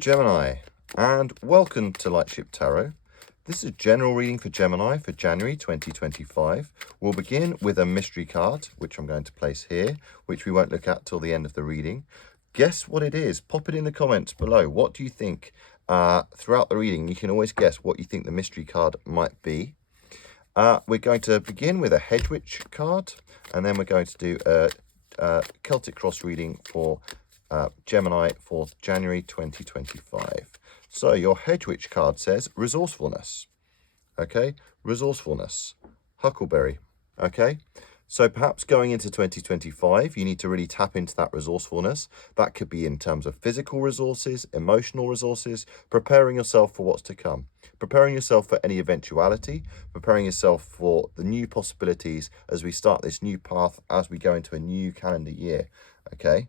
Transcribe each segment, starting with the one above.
Gemini, and welcome to Lightship Tarot. This is a general reading for Gemini for January 2025. We'll begin with a mystery card, which I'm going to place here, which we won't look at till the end of the reading. Guess what it is. Pop it in the comments below. What do you think? Throughout the reading, you can always guess what you think the mystery card might be. We're going to begin with a Hedge Witch card, and then we're going to do a Celtic Cross reading for Gemini for January 2025. So your Hedge Witch card says resourcefulness. Okay, resourcefulness, Huckleberry. Okay, so perhaps going into 2025, you need to really tap into that resourcefulness. That could be in terms of physical resources, emotional resources, preparing yourself for what's to come, preparing yourself for any eventuality, preparing yourself for the new possibilities as we start this new path, as we go into a new calendar year. Okay.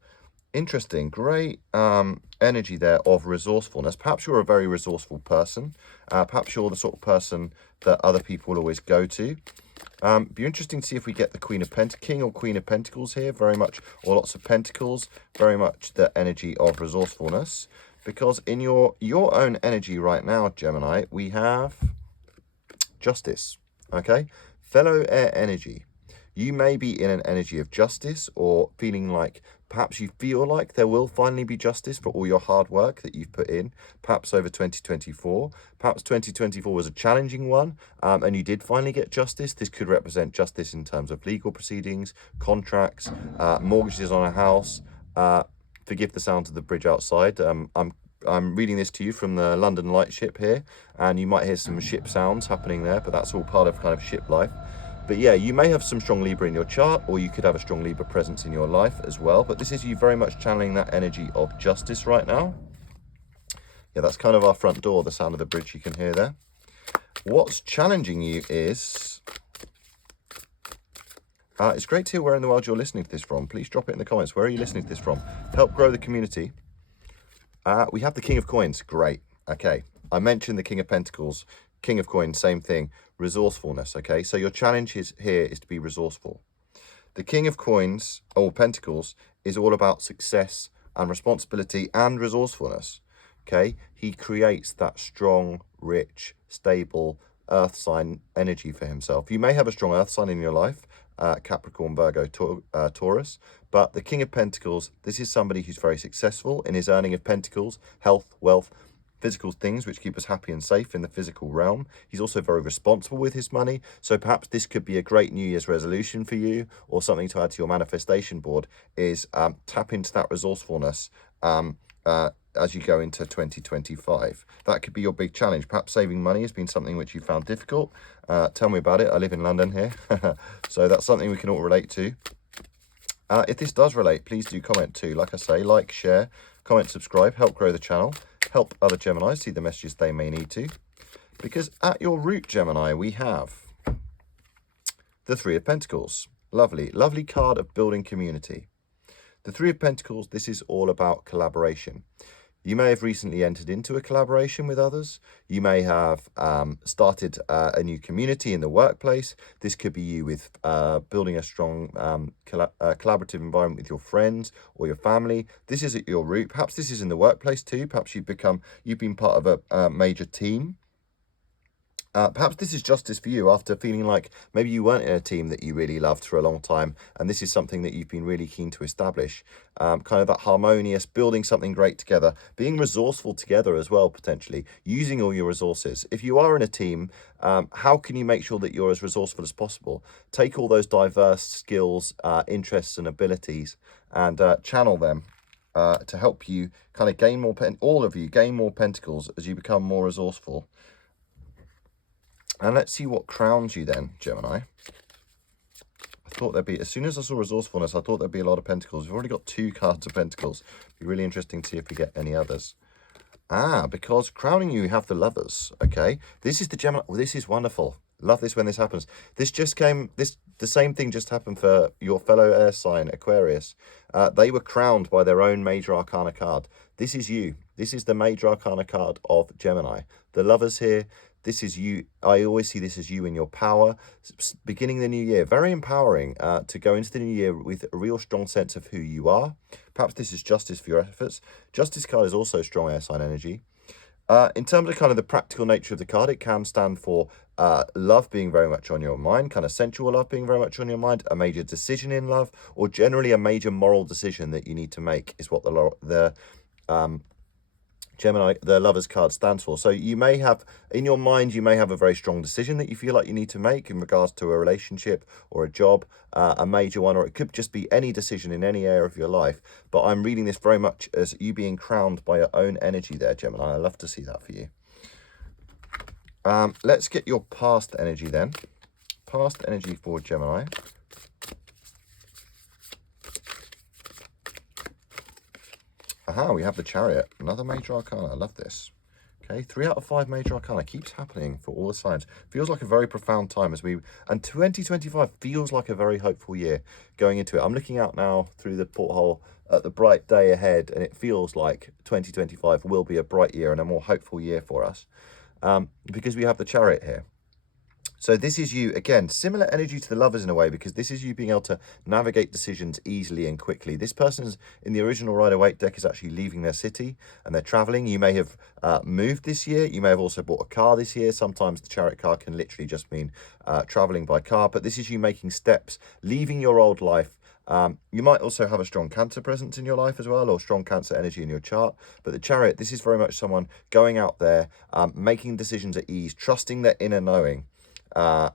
Interesting, great energy there of resourcefulness. Perhaps you're a very resourceful person. Perhaps you're the sort of person that other people will always go to. Be interesting to see if we get the King or Queen of Pentacles here, very much, or lots of Pentacles, very much the energy of resourcefulness. Because in your own energy right now, Gemini, we have Justice, okay? Fellow air energy. You may be in an energy of justice, or feeling like perhaps you feel like there will finally be justice for all your hard work that you've put in, perhaps over 2024. Perhaps 2024 was a challenging one, and you did finally get justice. This could represent justice in terms of legal proceedings, contracts, mortgages on a house. Forgive the sound of the bridge outside. I'm reading this to you from the London Lightship here, and you might hear some ship sounds happening there, but that's all part of kind of ship life. But yeah, you may have some strong Libra in your chart, or you could have a strong Libra presence in your life as well. But this is you very much channeling that energy of justice right now. Yeah, that's kind of our front door, the sound of the bridge you can hear there. What's challenging you is... it's great to hear where in the world you're listening to this from. Please drop it in the comments. Where are you listening to this from? Help grow the community. We have the King of Coins. Great. Okay. I mentioned the King of Pentacles. King of Coins, same thing. Resourcefulness, okay? So your challenge here is to be resourceful. The King of Coins, or Pentacles, is all about success and responsibility and resourcefulness, okay? He creates that strong, rich, stable earth sign energy for himself. You may have a strong earth sign in your life, Capricorn, Virgo, Taurus, but the King of Pentacles, this is somebody who's very successful in his earning of pentacles, health, wealth, physical things which keep us happy and safe in the physical realm. He's also very responsible with his money. So perhaps this could be a great New Year's resolution for you, or something to add to your manifestation board, is tap into that resourcefulness as you go into 2025. That could be your big challenge. Perhaps saving money has been something which you found difficult. Tell me about it. I live in London here. So that's something we can all relate to. If this does relate, please do comment too. Like I say, like, share, comment, subscribe, help grow the channel, help other Geminis see the messages they may need to. Because at your root, Gemini, we have the Three of Pentacles. Lovely, lovely card of building community. The Three of Pentacles, this is all about collaboration. You may have recently entered into a collaboration with others. You may have started a new community in the workplace. This could be you with building a strong collaborative environment with your friends or your family. This is at your root. Perhaps this is in the workplace too. Perhaps you've been part of a major team. Perhaps this is justice for you after feeling like maybe you weren't in a team that you really loved for a long time, and this is something that you've been really keen to establish. Kind of that harmonious, building something great together, being resourceful together as well, potentially, using all your resources. If you are in a team, how can you make sure that you're as resourceful as possible? Take all those diverse skills, interests and abilities and channel them to help you kind of gain more, all of you gain more pentacles as you become more resourceful. And let's see what crowns you then, Gemini. I thought there'd be, as soon as I saw resourcefulness, I thought there'd be a lot of pentacles. We've already got 2 cards of pentacles. It'd be really interesting to see if we get any others. Because crowning you have the Lovers, okay? This is the Gemini. Well, this is wonderful. Love this when this happens. This just came, the same thing just happened for your fellow air sign, Aquarius. They were crowned by their own major arcana card. This is you. This is the major arcana card of Gemini. The Lovers here. This is you. I always see this as you in your power. Beginning the new year, very empowering to go into the new year with a real strong sense of who you are. Perhaps this is justice for your efforts. Justice card is also strong air sign energy. In terms of kind of the practical nature of the card, it can stand for love being very much on your mind, kind of sensual love being very much on your mind, a major decision in love, or generally a major moral decision that you need to make is what the Gemini, the Lovers card stands for. So you may have, in your mind, you may have a very strong decision that you feel like you need to make in regards to a relationship or a job, a major one, or it could just be any decision in any area of your life. But I'm reading this very much as you being crowned by your own energy there, Gemini. I love to see that for you. Let's get your past energy then. Past energy for Gemini. Aha, we have the Chariot, another major arcana. I love this. Okay, 3 out of 5 major arcana keeps happening for all the signs. Feels like a very profound time and 2025 feels like a very hopeful year going into it. I'm looking out now through the porthole at the bright day ahead, and it feels like 2025 will be a bright year and a more hopeful year for us because we have the Chariot here. So this is you, again, similar energy to the Lovers in a way, because this is you being able to navigate decisions easily and quickly. This person's in the original Rider-Waite deck is actually leaving their city and they're traveling. You may have moved this year. You may have also bought a car this year. Sometimes the Chariot card can literally just mean traveling by car, but this is you making steps, leaving your old life. You might also have a strong Cancer presence in your life as well, or strong Cancer energy in your chart. But the Chariot, this is very much someone going out there, making decisions at ease, trusting their inner knowing. Yeah,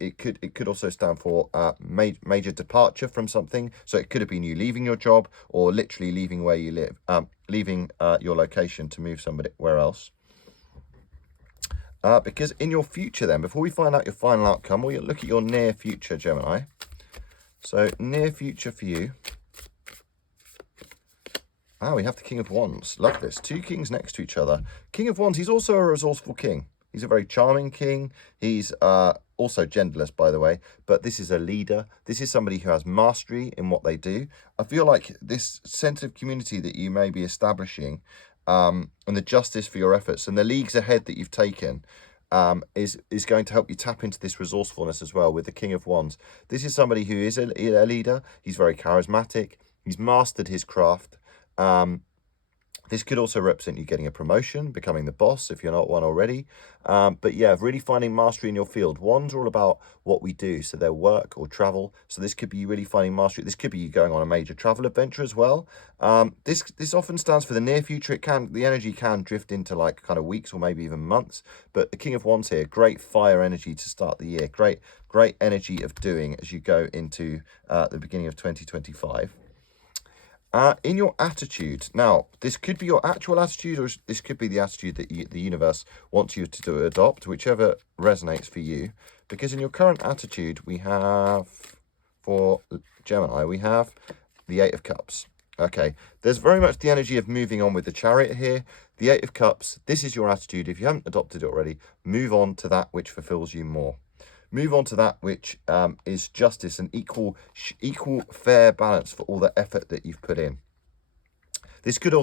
it could also stand for major departure from something. So it could have been you leaving your job, or literally leaving where you live, leaving your location to move somewhere else. Because in your future then, before we find out your final outcome, we'll look at your near future, Gemini. So near future for you. We have the King of Wands. Love this. 2 kings next to each other. King of Wands, he's also a resourceful king. He's a very charming king. He's also genderless, by the way, but this is a leader. This is somebody who has mastery in what they do. I feel like this sense of community that you may be establishing and the justice for your efforts and the leagues ahead that you've taken is going to help you tap into this resourcefulness as well with the King of Wands. This is somebody who is a leader. He's very charismatic. He's mastered his craft. This could also represent you getting a promotion, becoming the boss if you're not one already. But yeah, really finding mastery in your field. Wands are all about what we do, so their work or travel. So this could be you really finding mastery. This could be you going on a major travel adventure as well. This often stands for the near future. The energy can drift into like kind of weeks or maybe even months. But the King of Wands here, great fire energy to start the year. Great energy of doing as you go into the beginning of 2025. In your attitude, now this could be your actual attitude, or this could be the attitude that the universe wants you to adopt, whichever resonates for you. Because in your current attitude, we have, for Gemini, we have the 8 of Cups. Okay, there's very much the energy of moving on with the Chariot here. The 8 of Cups, this is your attitude. If you haven't adopted it already, move on to that which fulfills you more. Move on to that which is justice and equal fair balance for all the effort that you've put in. This could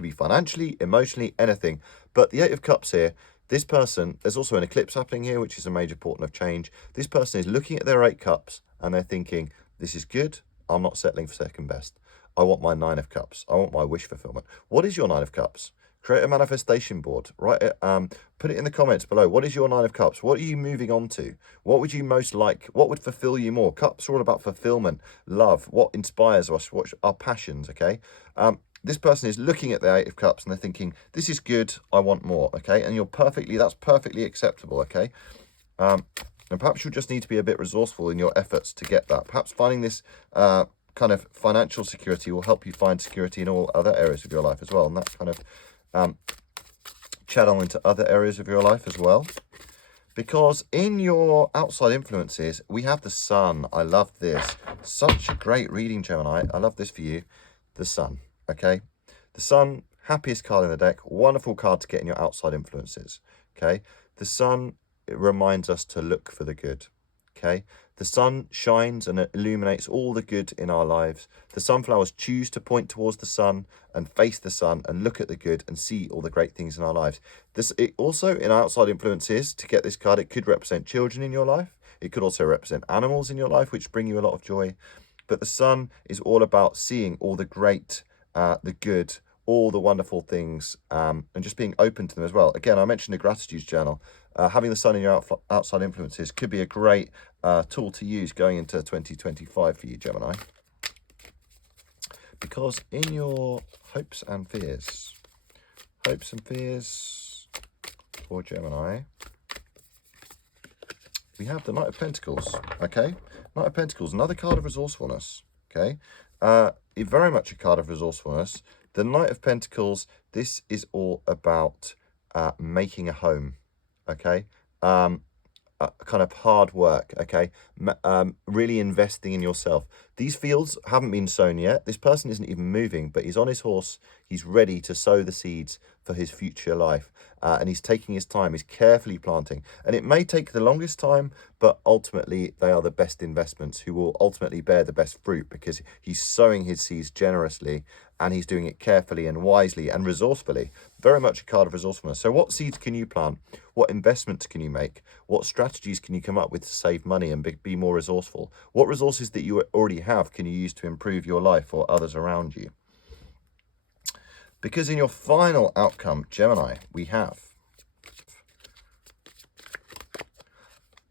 be financially, emotionally, anything. But the 8 of Cups here, this person, there's also an eclipse happening here, which is a major portent of change. This person is looking at their 8 Cups and they're thinking, this is good. I'm not settling for second best. I want my 9 of Cups. I want my wish fulfillment. What is your 9 of Cups? Create a manifestation board, right? Put it in the comments below. What is your 9 of Cups? What are you moving on to? What would you most like? What would fulfill you more? Cups are all about fulfillment, love, what inspires us, what our passions, okay? This person is looking at the 8 of Cups and they're thinking, this is good, I want more, okay? And that's perfectly acceptable, okay? And perhaps you'll just need to be a bit resourceful in your efforts to get that. Perhaps finding this kind of financial security will help you find security in all other areas of your life as well. And that kind of channel into other areas of your life as well, because in your outside influences we have the Sun. I love this. Such a great reading, Gemini. I love this for you. The Sun. Okay, the Sun, happiest card in the deck. Wonderful card to get in your outside influences. Okay, the Sun, it reminds us to look for the good. Okay, The sun shines and illuminates all the good in our lives. The sunflowers choose to point towards the sun and face the sun and look at the good and see all the great things in our lives. It also, in outside influences, to get this card, it could represent children in your life. It could also represent animals in your life, which bring you a lot of joy. But the sun is all about seeing all the great, the good, all the wonderful things, and just being open to them as well. Again, I mentioned the gratitude journal. Having the sun in your outside influences could be a great tool to use going into 2025 for you, Gemini. Because in your hopes and fears for Gemini, we have the Knight of Pentacles, okay? Knight of Pentacles, another card of resourcefulness, okay? Very much a card of resourcefulness. The Knight of Pentacles, this is all about making a home, okay? Kind of hard work, okay? Really investing in yourself. These fields haven't been sown yet. This person isn't even moving, but he's on his horse. He's ready to sow the seeds for his future life. And he's taking his time. He's carefully planting. And it may take the longest time, but ultimately they are the best investments who will ultimately bear the best fruit, because he's sowing his seeds generously and he's doing it carefully and wisely and resourcefully. Very much a card of resourcefulness. So what seeds can you plant? What investments can you make? What strategies can you come up with to save money and be more resourceful? What resources that you already have can you use to improve your life or others around you? Because in your final outcome, Gemini, we have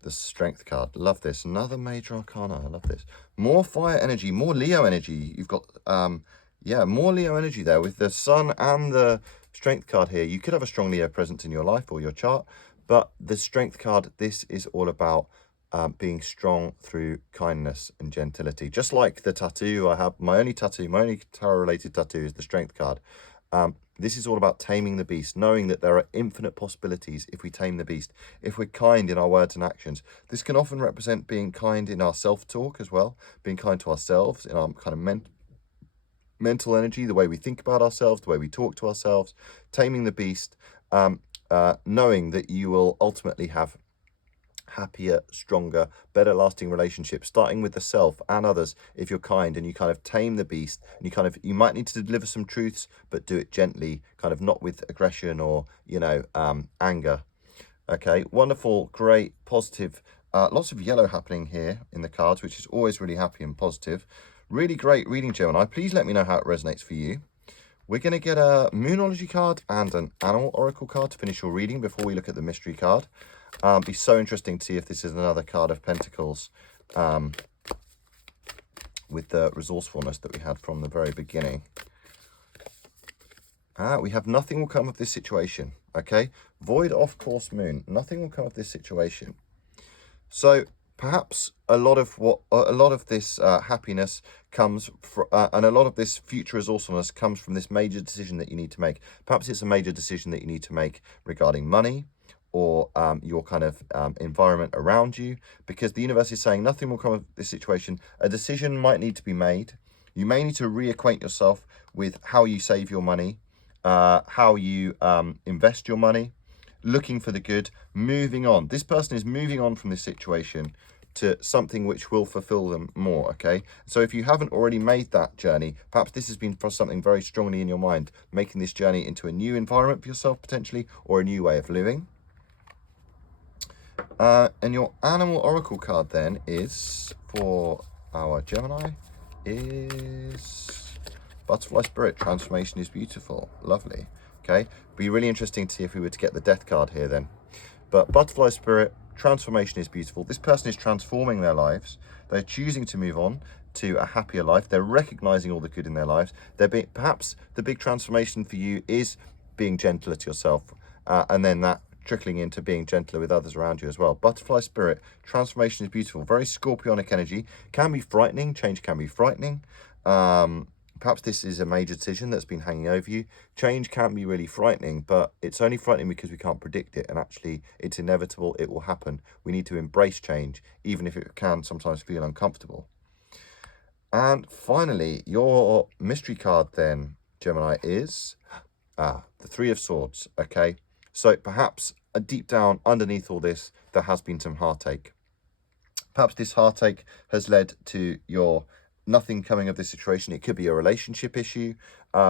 the Strength card. Love this. Another major arcana. I love this. More fire energy, more Leo energy. You've got, more Leo energy there with the Sun and the Strength card here. You could have a strong Leo presence in your life or your chart, but the Strength card, this is all about being strong through kindness and gentility. Just like the tattoo I have, my only tarot-related tattoo is the Strength card. This is all about taming the beast, knowing that there are infinite possibilities if we tame the beast, if we're kind in our words and actions. This can often represent being kind in our self-talk as well, being kind to ourselves in our kind of mental energy, the way we think about ourselves, the way we talk to ourselves, taming the beast, knowing that you will ultimately have happier, stronger, better lasting relationships, starting with the self and others if you're kind and you kind of tame the beast. And you might need to deliver some truths, but do it gently, kind of not with aggression or anger. Okay, wonderful, great, positive, lots of yellow happening here in the cards, which is always really happy and positive. Really great reading, Gemini. Please let me know how it resonates for you. We're going to get a Moonology card and an Animal Oracle card to finish your reading before we look at the mystery card. Be so interesting to see if this is another card of Pentacles with the resourcefulness that we had from the very beginning. We have nothing will come of this situation, okay? Void off course moon. Nothing will come of this situation. So perhaps a lot of this happiness comes from, and a lot of this future resourcefulness comes from this major decision that you need to make. Perhaps it's a major decision that you need to make regarding money, or your kind of environment around you, because the universe is saying nothing will come of this situation. A decision might need to be made. You may need to reacquaint yourself with how you save your money, how you invest your money, looking for the good, moving on. This person is moving on from this situation to something which will fulfill them more, okay? So if you haven't already made that journey, perhaps this has been for something very strongly in your mind, making this journey into a new environment for yourself potentially, or a new way of living. And your Animal Oracle card then is, for our Gemini, is Butterfly Spirit. Transformation is beautiful. Lovely. Okay. Be really interesting to see if we were to get the Death card here then. But Butterfly Spirit, transformation is beautiful. This person is transforming their lives. They're choosing to move on to a happier life. They're recognizing all the good in their lives. Perhaps the big transformation for you is being gentler to yourself, and then that trickling into being gentler with others around you as well. Butterfly Spirit, transformation is beautiful. Very scorpionic energy. Can be frightening. Change can be frightening. Perhaps this is a major decision that's been hanging over you. Change can be really frightening, but it's only frightening because we can't predict it, and actually it's inevitable. It will happen. We need to embrace change, even if it can sometimes feel uncomfortable. And finally, your mystery card then, Gemini, is the Three of Swords, okay? So perhaps deep down underneath all this, there has been some heartache. Perhaps this heartache has led to your nothing coming of this situation. It could be a relationship issue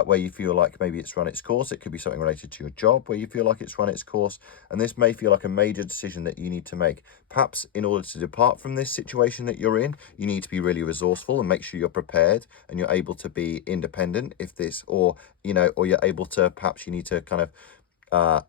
where you feel like maybe it's run its course. It could be something related to your job where you feel like it's run its course. And this may feel like a major decision that you need to make. Perhaps in order to depart from this situation that you're in, you need to be really resourceful and make sure you're prepared and you're able to be independent if this, or, you know, or you're able to, perhaps you need to kind of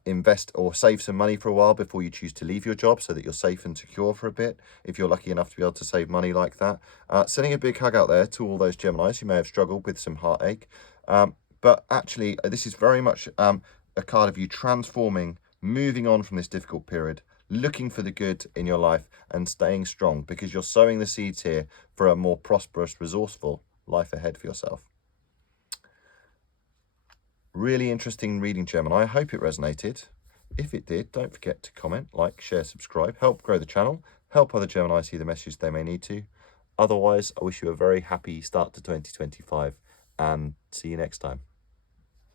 invest or save some money for a while before you choose to leave your job so that you're safe and secure for a bit, if you're lucky enough to be able to save money like that. Sending a big hug out there to all those Geminis who may have struggled with some heartache. But actually, this is very much a card of you transforming, moving on from this difficult period, looking for the good in your life and staying strong, because you're sowing the seeds here for a more prosperous, resourceful life ahead for yourself. Really interesting reading, Gemini. I hope it resonated. If it did, don't forget to comment, like, share, subscribe, help grow the channel, help other Gemini see the message they may need to. Otherwise, I wish you a very happy start to 2025 and see you next time.